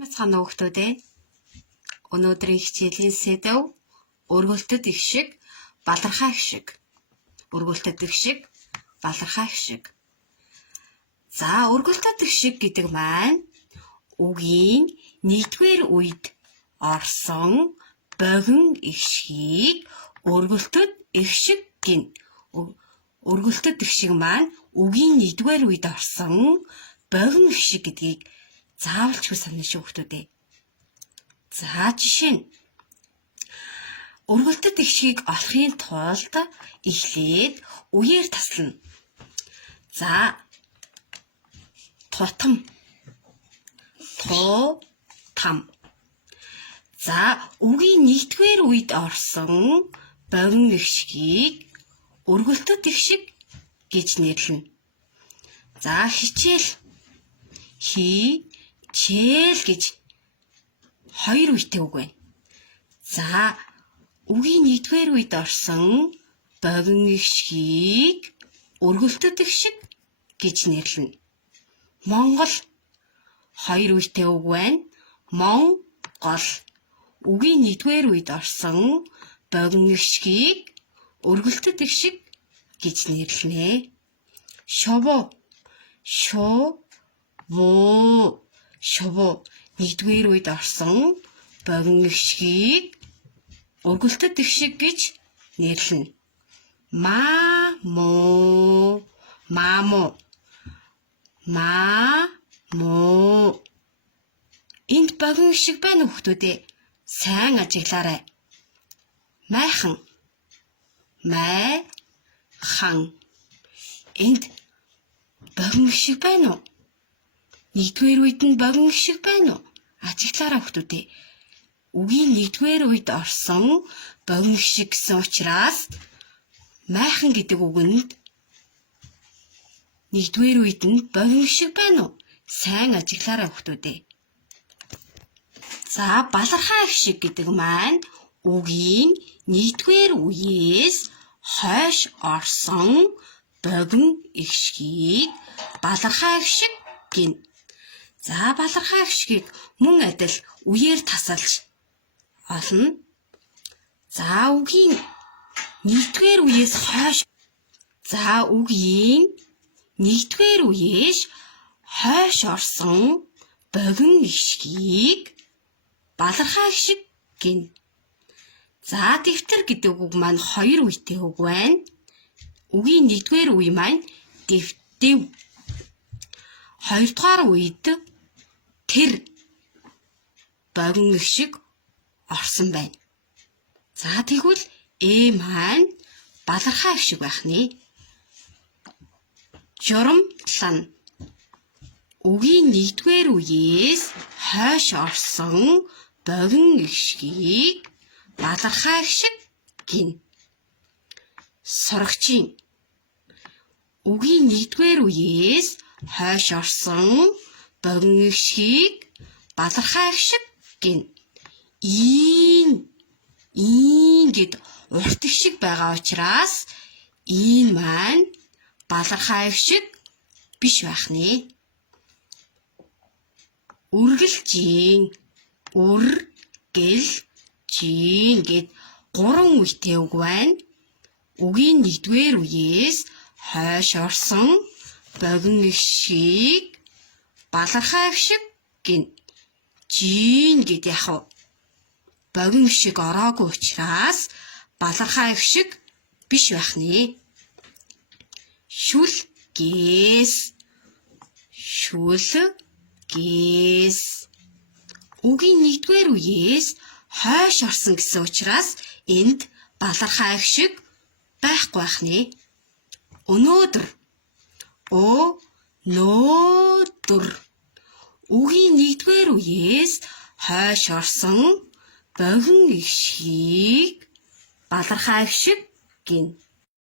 Мацхан хүүхдүүдээ өнөөдрийн хичээлийн сэдэв өргөлтөд их шиг балархай их шиг. Өргөлтөд их шиг балархай их шиг. За өргөлтөд их шиг гэдэг маань үгийн нэгдүгээр үед орсон богино их шгийг өргөлтөд их шиг гин. Өргөлтөд их шиг маань үгийн нэгдүгээр үед орсон богино их шиг гэдгийг заавалчгүй санаа шүү хүүхдүүдээ. За жишээ нь өргөлтөд их шгийг олохын тулд эхлээд үеэр таслана. За тутам. За үгийн нэгдүгээр үед орсон богино их шгийг өргөлтөд их шиг гэж нэрлэнэ. За хичээл чээл гэж хоёр үетэй үг байна. За үгийн нэгдүгээр үед орсон богино их шгийг өргөлтөд их шиг гэж нэрлэнэ. Монгол хоёр үетэй үг байна. Монгол үгийн нэгдүгээр үед орсон богино их шгийг өргөлтөд их шиг гэж нэрлэнэ. Шувуу нэгдүгээр үед орсон богино их шгийг өргөлтөд их шиг гэж нэрлэнэ. Маамуу энд богино их шиг байна уу хүүхдүүдээ? Сайн ажиглаарай. Майхан энд богино их шиг байна уу? Нэгдүгээр үед нь богино их шиг байна уу? Ажиглаарай хүүхдүүдээ. Үгийн нэгдүгээр үед орсон богино их шиг гэсэн учраас майхан гэдэг үгэнд нэгдүгээр үед нь богино их шиг байна уу? Сайн ажиглаарай хүүхдүүдээ. За балархай их шиг гэдэг маань үгийн нэгдүгээр үеэс хойш орсон богино их шгийг балархай их шиг гэнэ. За балархай их шгийг мөн адил үеэр тасалж олно. За үгийн нэгдүгээр үеэс хойш орсон богино их шгийг балархай их шиг гэнэ. За дэвтэр гэдэг үг маань хоёр үетэй үг байна. Үгийн нэгдүгээр үе маань дэв. Хоёрдугаар үед тэр богино их шиг орсон байна. За тэгвэл маань балархай их шиг байх нэ. Журамлан үгийн нэгдүгээр үеэс хойш орсон богино их шгийг балархай их шиг гэнэ. Сурагчин үгийн нэгдүгээр үеэс хойш орсон богино их шгийг балархай их шиг гэнэ. Гэд урт их шиг байгаа учраас маань балархай их шиг биш байх нэ. Үргэлжийн гэд гурван үетэй үг байна. Үгийн нэгдүгээр үеэс хойш орсон богино их шгийг балархай их шиг гэнэ. Гэд богино их шиг ороогүй учраас балархай их шиг биш байх нэ. Шүлгээс үгийн нэгдүгээр үеэс хойш орсон гэсэн учраас энд балархай их шиг байхгүй байх нэ. Өнөөдөр үгийн нэгдүгээр үеэс хойш орсон богино их шгийг балархай их шиг гэнэ.